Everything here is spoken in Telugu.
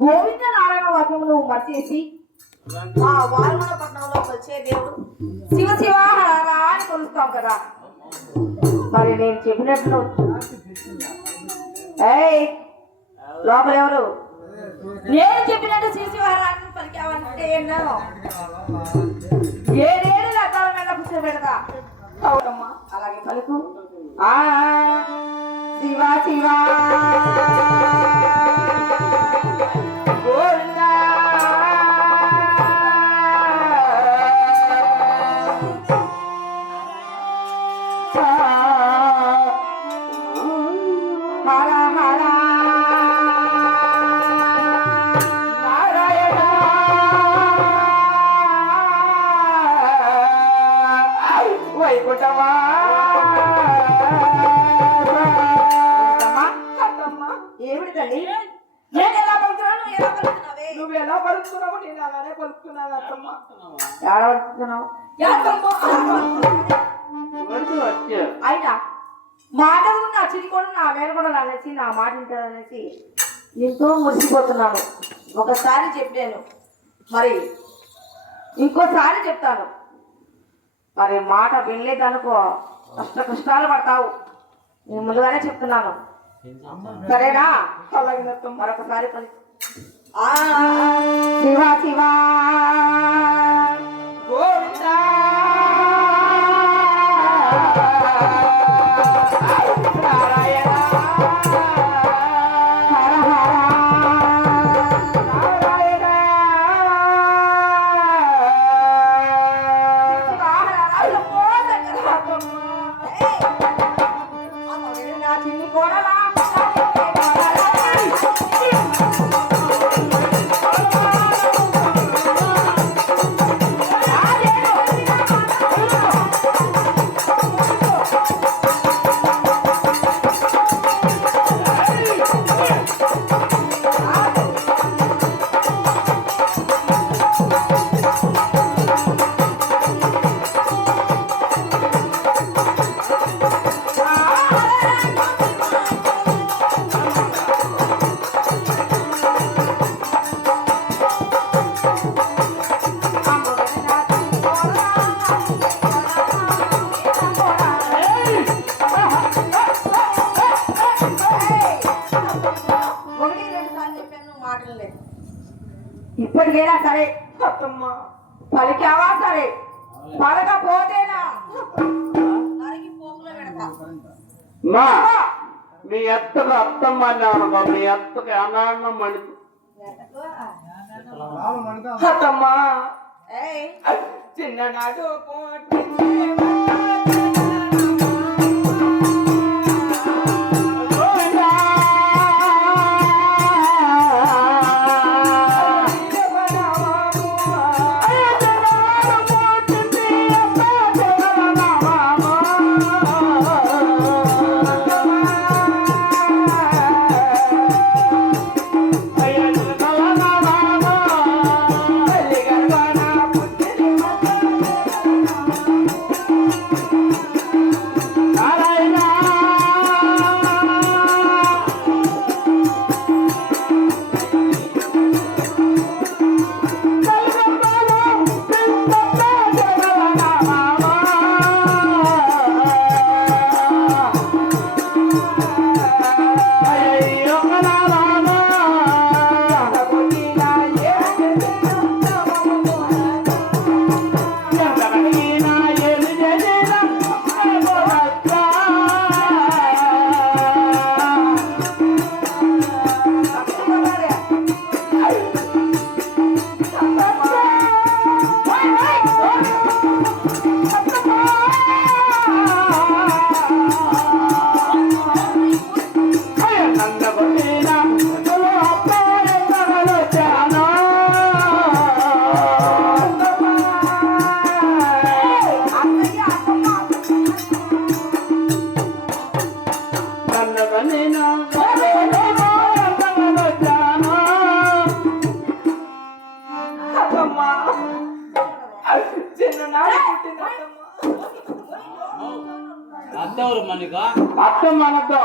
గోవింద నారాయణ వాక్యములు మర్చేసి ఆ వారుణ పట్టణంలో వచ్చే దేవుడు శివ శివ హర అని కొలుస్తాం కదా. మరి నేను చెప్పినట్లు లోపల ఎవరు నేను చెప్పినట్టు శివ శివ హర అని పలికావంటే ఎన్నో ఏడేళ్ళు లతాల మీద కూర్చోబెడతా. అవునమ్మా అలాగే పలుకు. శివ శివ ఏమిటి తల్లి నేను ఎలా పలుకుతున్నాను ఎలా పలుకుతున్నావే? నువ్వు ఎలా పలుకుతున్నావు నేను అలానే పలుకుతున్నాను అత్తమ్మ. ఎలా పలుకుతున్నావు? అయినా మాటలు నా చిరికోడు నా వేరు కూడా అనేసి నా మాట వింటారనేసి ఎంతో మురిసిపోతున్నాను. ఒకసారి చెప్పాను మరి ఇంకోసారి చెప్తాను. మరి మాట వినలేదనుకో కష్టాలు పడతావు. నేను ముందుగానే చెప్తున్నాను సరేనా? మరొకసారి శివ శివ గోవిందా ఇప్పటికైనా సరే పలికావా సరే పలకపోతేనా మీ అత్తకు అత్తమ్మ అనుకో మీ అత్తకి అనాన్నం మణి అత్తమ్మా చిన్ననాడు అత్త మనతో